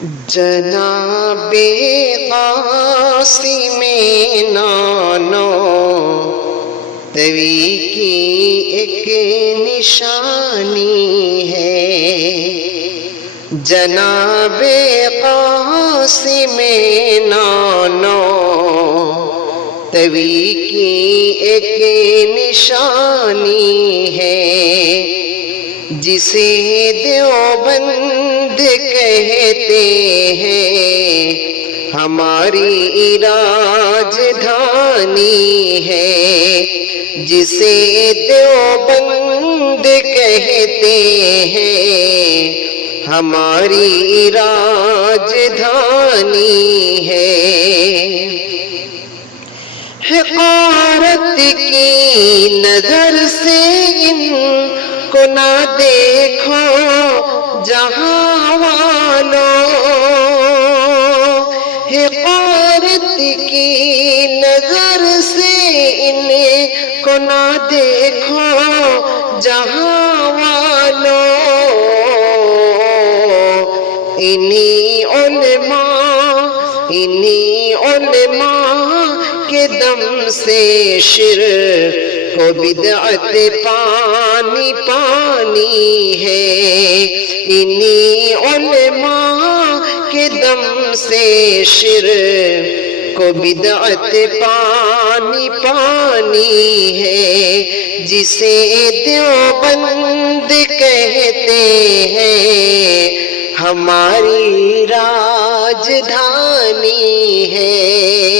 جناب قاسم نانو توی کی ایک نشانی ہے، جناب قاسم نانو توی کی ایک نشانی ہے، جسے دیوبند کہتے ہیں ہماری راجدھانی ہے، جسے دیوبند کہتے ہیں ہماری راجدھانی ہے۔ حقارت کی نظر سے ان کو نہ دیکھو جہاں والوں، حقارت کی نظر سے ان کو نہ دیکھو جہاں والوں، انہی علماء کے دم سے شرک کو بدعت پانی پانی ہے، انہی علماء کے دم سے شرک کو بدعت پانی پانی ہے، جسے دیوبند کہتے ہیں ہماری راجدھانی ہے۔